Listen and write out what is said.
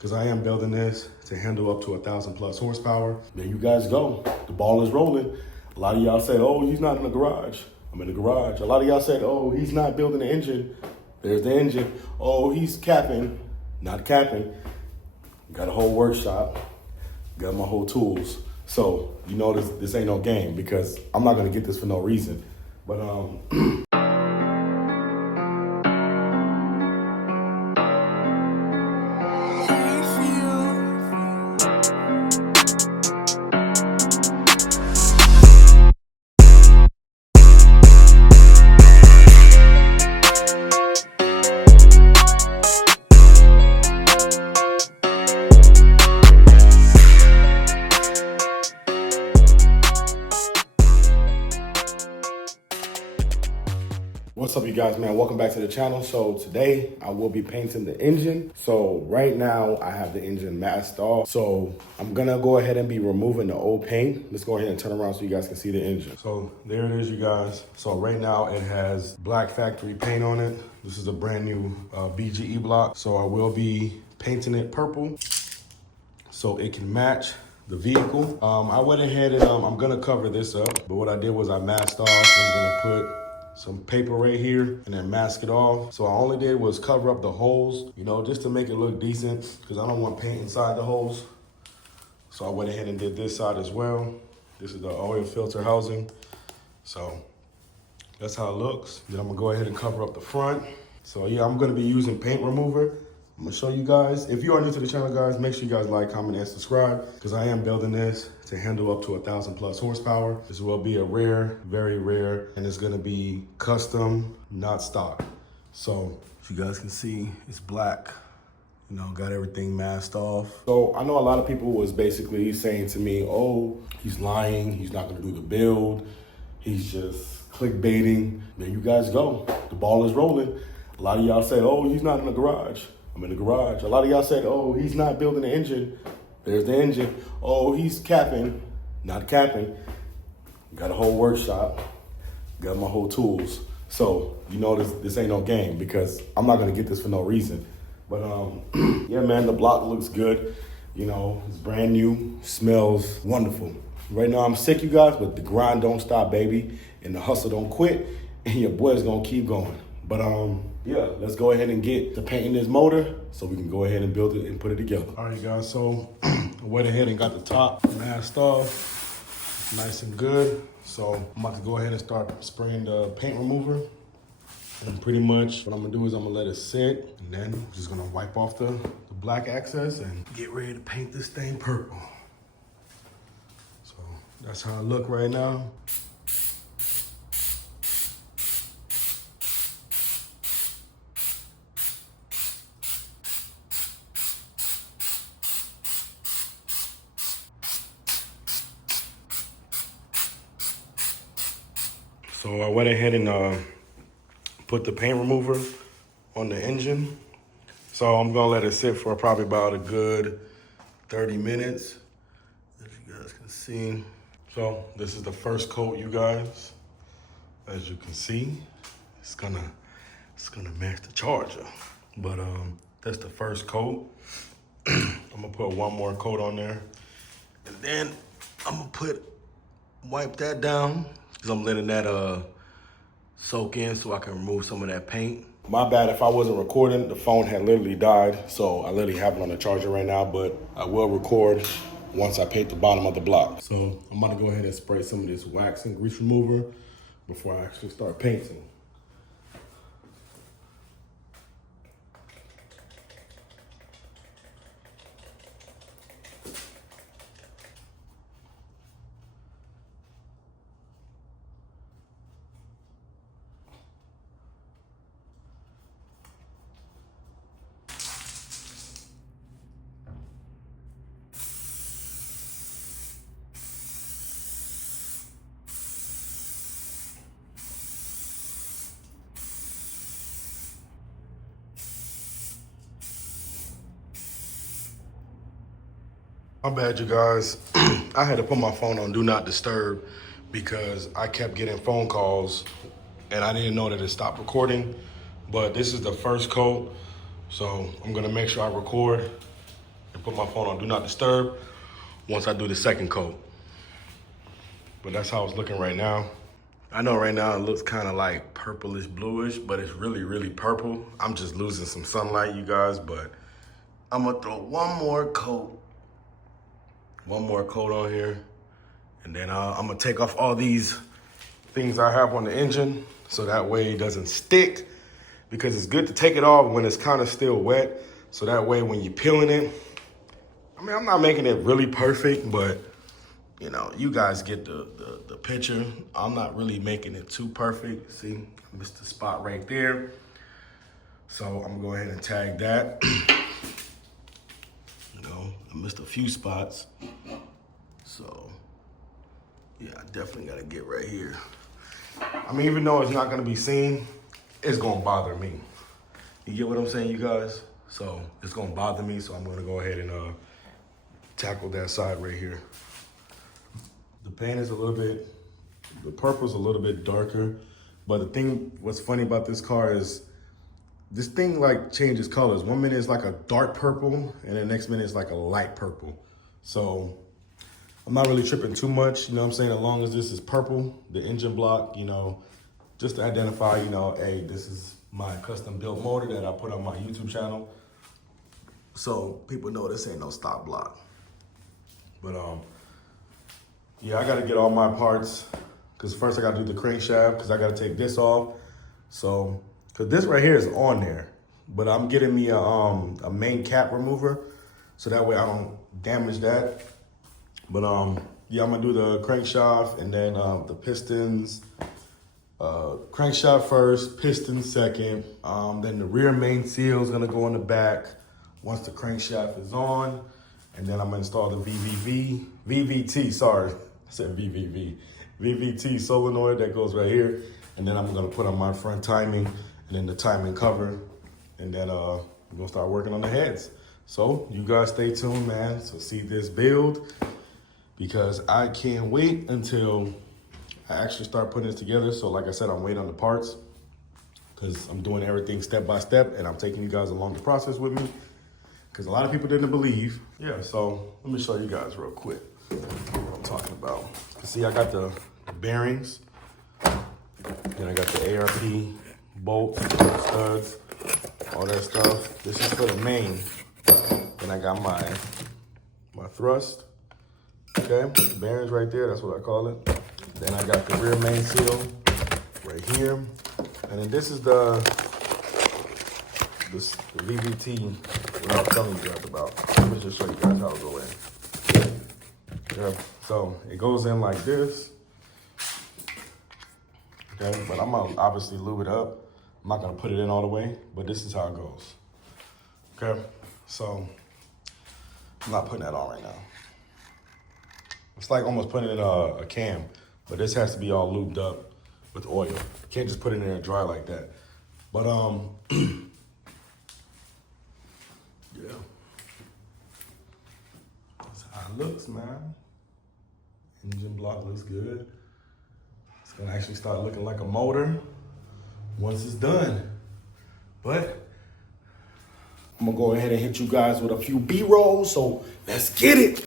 because I am building this to handle up to 1,000+ horsepower. There you guys go. The ball is rolling. A lot of y'all said, oh, he's not in the garage. I'm in the garage. A lot of y'all said, oh, he's not building the engine. There's the engine. Oh, he's capping. Not capping. Got a whole workshop. Got my whole tools. So, you know this ain't no game because I'm not gonna get this for no reason. But what's up, you guys, man? Welcome back to the channel. So today I will be painting the engine. So right now I have the engine masked off. So I'm gonna go ahead and be removing the old paint. Let's go ahead and turn around so you guys can see the engine. So there it is, you guys. So right now it has black factory paint on it. This is a brand new BGE block. So I will be painting it purple so it can match the vehicle. I went ahead and I'm gonna cover this up, but what I did was I masked off. I'm gonna put some paper right here and then mask it off. So all I only did was cover up the holes, you know, just to make it look decent because I don't want paint inside the holes. So I went ahead and did this side as well. This is the oil filter housing. So that's how it looks. Then I'm gonna go ahead and cover up the front. So yeah, I'm gonna be using paint remover. I'm gonna show you guys. If you are new to the channel, guys, make sure you guys like, comment, and subscribe because I am building this to handle up to 1,000+ horsepower. This will be a rare, very rare, and it's gonna be custom, not stock. So as you guys can see, it's black. You know, got everything masked off. So I know a lot of people was basically saying to me, oh, he's lying, he's not gonna do the build, he's just clickbaiting. There you guys go. The ball is rolling. A lot of y'all said, oh, he's not in the garage. I'm in the garage. A lot of y'all said, oh, he's not building the engine. There's the engine. Oh, he's capping. Not capping. Got a whole workshop. Got my whole tools. So, you know this ain't no game because I'm not gonna get this for no reason. But yeah, man, the block looks good. You know, it's brand new, smells wonderful. Right now I'm sick, you guys, but the grind don't stop, baby. And the hustle don't quit. And your boy's gonna keep going. But yeah, let's go ahead and get to painting this motor so we can go ahead and build it and put it together. All right, guys, so I went ahead and got the top masked off, nice and good. So I'm about to go ahead and start spraying the paint remover. And pretty much what I'm gonna do is I'm gonna let it sit and then I'm just gonna wipe off the black excess and get ready to paint this thing purple. So that's how I look right now. So I went ahead and put the paint remover on the engine. So I'm gonna let it sit for probably about a good 30 minutes, as you guys can see. So this is the first coat, you guys. As you can see, it's gonna match the Charger. But that's the first coat. I'm gonna put one more coat on there. And then I'm gonna wipe that down. Because I'm letting that soak in so I can remove some of that paint. My bad if I wasn't recording. The phone had literally died, so I literally have it on the charger right now, but I will record once I paint the bottom of the block. So I'm about to go ahead and spray some of this wax and grease remover before I actually start painting. My bad, you guys. I had to put my phone on Do Not Disturb because I kept getting phone calls and I didn't know that it stopped recording. But this is the first coat, so I'm gonna make sure I record and put my phone on Do Not Disturb once I do the second coat. But that's how it's looking right now. I know right now it looks kind of like purplish bluish, but it's really, really purple. I'm just losing some sunlight, you guys, but I'm gonna throw one more coat on here. And then I'm gonna take off all these things I have on the engine so that way it doesn't stick, because it's good to take it off when it's kind of still wet. So that way when you're peeling it, I mean, I'm not making it really perfect, but you know, you guys get the picture. I'm not really making it too perfect. See, I missed the spot right there. So I'm gonna go ahead and tag that. You know, I missed a few spots. So yeah, I definitely gotta get right here. I mean, even though it's not gonna be seen, it's gonna bother me. You get what I'm saying, you guys? So it's gonna bother me, so I'm gonna go ahead and tackle that side right here. The paint is a little bit, the purple's a little bit darker, but the thing, what's funny about this car is this thing like changes colors. 1 minute it's like a dark purple, and the next minute it's like a light purple. So I'm not really tripping too much, you know what I'm saying? As long as this is purple, the engine block, you know, just to identify, you know, hey, this is my custom built motor that I put on my YouTube channel. So people know this ain't no stock block. But yeah, I gotta get all my parts, because first I gotta do the crankshaft, because I gotta take this off. So, because this right here is on there, but I'm getting me a main cap remover, so that way I don't damage that. But yeah, I'm gonna do the crankshaft and then the pistons. Crankshaft first, pistons second. Then the rear main seal is gonna go in the back once the crankshaft is on. And then I'm gonna install the VVT, sorry, I said VVT solenoid that goes right here. And then I'm gonna put on my front timing and then the timing cover. And then we're gonna start working on the heads. So you guys stay tuned, man, to see this build, because I can't wait until I actually start putting this together. So like I said, I'm waiting on the parts, because I'm doing everything step by step, and I'm taking you guys along the process with me, because a lot of people didn't believe. Yeah, so let me show you guys real quick what I'm talking about. See, I got the bearings, then I got the ARP bolts, studs, all that stuff. This is for the main. Then I got my thrust, okay? Bearings right there, that's what I call it. Then I got the rear main seal right here. And then this is the VVT, what I was telling you guys about. Let me just show you guys how it goes in. Yeah, so it goes in like this. Okay, but I'm gonna obviously lube it up. I'm not gonna put it in all the way, but this is how it goes. Okay, so I'm not putting that on right now. It's like almost putting in a cam, but this has to be all lubed up with oil. You can't just put it in there dry like that. But yeah. That's how it looks, man. Engine block looks good. It's gonna actually start looking like a motor once it's done. But I'm gonna go ahead and hit you guys with a few B-rolls, so let's get it.